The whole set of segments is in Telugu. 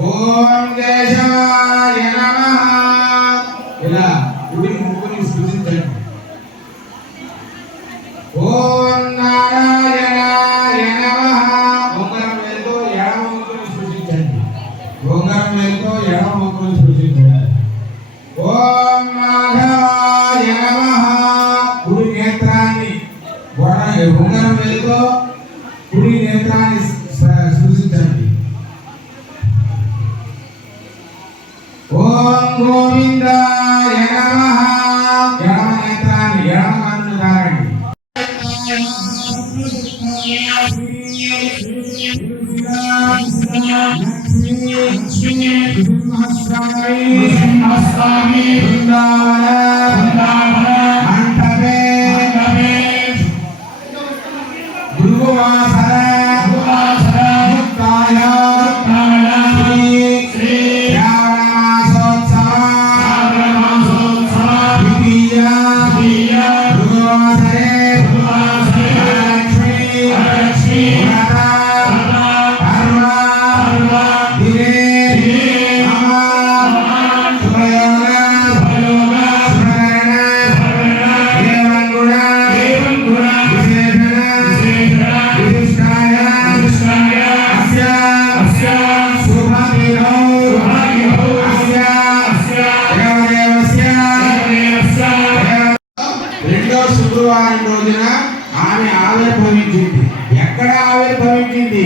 ఓం కేశవాయ నమః. ఇలా. కుడి ముక్కుని సృజించండి ఓం నారాయణాయ నమః. ఉంగరం ఎడమ ముక్కుని సృజించండి ఉంగరం ఎడమ ముక్కుని సృజించండి ఓం మాధవాయ నమః. కుడి నేత్రాన్ని ఉంగరం కుడి నేత్రాన్ని ఓం గోవిందాయ నమః. ఎడమ నేత్రాన్ని ఎడమ కన్ను బృందావన మంటపే గురువాసర Vai. శుక్రవారం రోజున ఆమె ఆవిర్భవించింది ఎక్కడ ఆవిర్భవించింది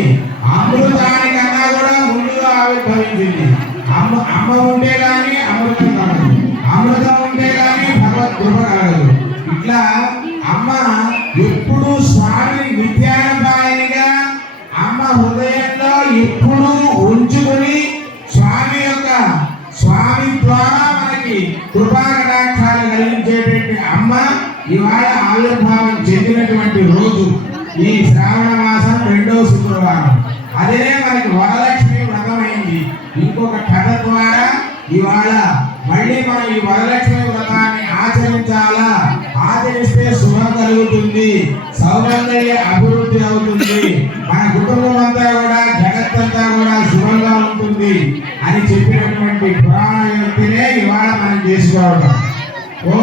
అమృతానికన్నా కూడా ముందుగా ఆవిర్భవించింది అమ్మ అమ్మ ఉంటే కానీ అమృతం కలదు అమృతం ఉంటే కానీ భగవత్ కృప కలదు ఇట్లా అమ్మ ఎప్పుడు స్వామి నిత్యానపాయనిగా అమ్మ హృదయంలో ఎప్పుడూ ఉంచుకుని స్వామి యొక్క స్వామి ద్వారా మనకి కృపాకటాక్షాలు కలిగించేటువంటి ఇవాళ ఆవిర్భావం చెందినటువంటి రోజు ఈ శ్రావణ మాసం రెండవ శుక్రవారం. అదే మనకి వరలక్ష్మి వ్రతమైంది. ఇంకొక కథ ద్వారా ఇవాళ మళ్ళీ మనం ఈ వరలక్ష్మి వ్రతాన్ని ఆచరించాలా? ఆచరిస్తే శుభం కలుగుతుంది సౌరంగల్య అభివృద్ధి అవుతుంది. మన కుటుంబం అంతా కూడా జగత్తంతా కూడా శుభంగా ఉంటుంది అని చెప్పినటువంటి పురాణ వ్యక్తినే ఇవాళ మనం చేసుకోవడం. ఓ